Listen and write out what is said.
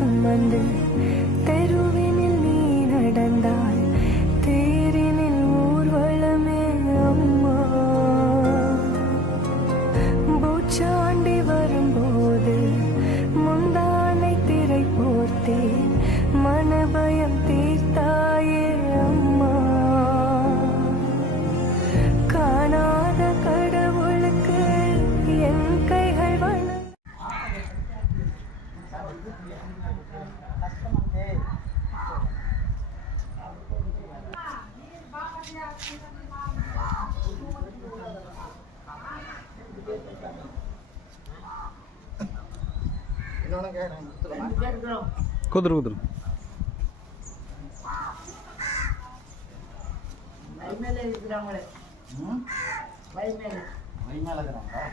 சுமந்து தெருவினில் நீ நடந்தாய், தேரினில் ஊர்வலமே அம்மா. பூச்சாண்டி வரும்போது முந்தானை திரை போர்த்தே மனபயம் தீர்த்தாயே அம்மா. காணாத கடவுளுக்கு என் கைகள் குதிரு குதிரு வைமேல இருக்கிறாங்களே வைமேல இருக்கிறாங்களா?